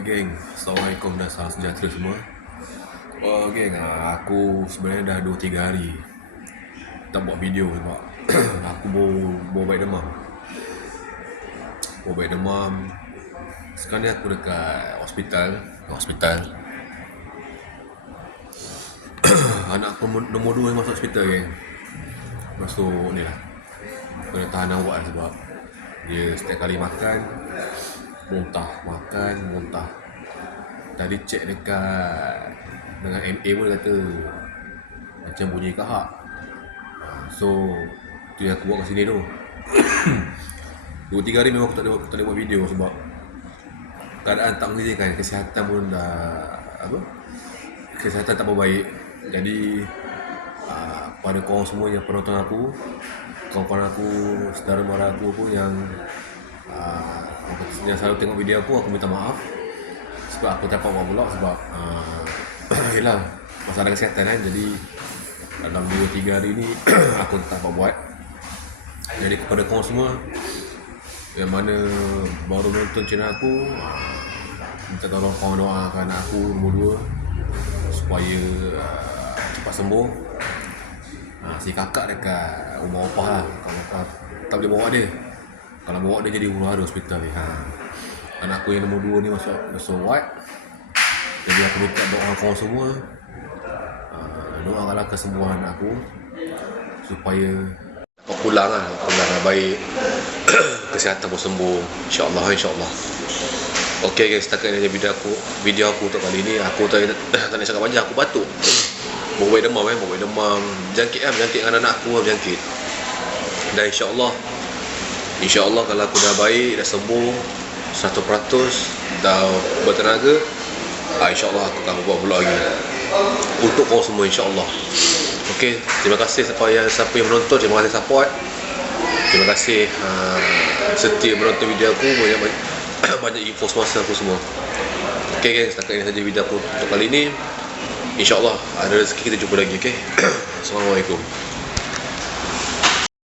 Geng, Assalamualaikum dan salam sejahtera semua. Geng, aku sebenarnya dah 2-3 hari tak buat video sebab aku bawa baik demam. Sekarang ni aku dekat hospital. Anak aku nombor 2 masuk hospital, geng. Masuk ni lah, kena tahan awak sebab dia setiap kali makan muntah. Tadi cek dekat dengan MA pun kata macam bunyi kahak. So tu yang aku buat kat sini tu. 2-3 hari memang aku tak boleh buat video sebab keadaan tak mengizinkan. Kesihatan pun kesihatan tak berbaik. Jadi pada korang semua yang penonton aku, kawan-kawan aku, saudara mara aku pun yang selalu tengok video aku minta maaf sebab aku tak dapat buat vlog sebab yelah, masalah kesihatan kan. Jadi dalam 2-3 hari ni aku tak dapat buat. Jadi kepada korang semua yang mana baru menonton channel aku, minta tolong korang doakan aku nombor 2 supaya cepat sembuh. Si kakak dekat rumah opah lah, kalau tak boleh bawa dia. Kalau bawa dia jadi huru hara hospital ni. Anak aku yang nombor 2 ni masuk ward. Jadi aku minta doa korang semua, doakanlah kesembuhan aku supaya pulang baik. Kesihatan pun sembuh, insyaAllah. Okay guys, setakat ini video aku untuk kali ni. Aku tak nak cakap panjang, aku batuk, bawa demam, berjangkit dengan anak aku, berjangkit. Dan insyaAllah kalau aku dah baik, dah sembuh 100%, dah bertenaga, insyaAllah aku akan buat vlog lagi untuk korang semua, insyaAllah. Okay, terima kasih siapa yang menonton, terima kasih support, terima kasih setia menonton video aku, banyak info semasa aku semua. Okay guys, setakat ini saja video aku untuk kali ini. InsyaAllah ada rezeki kita jumpa lagi. Okay. Assalamualaikum.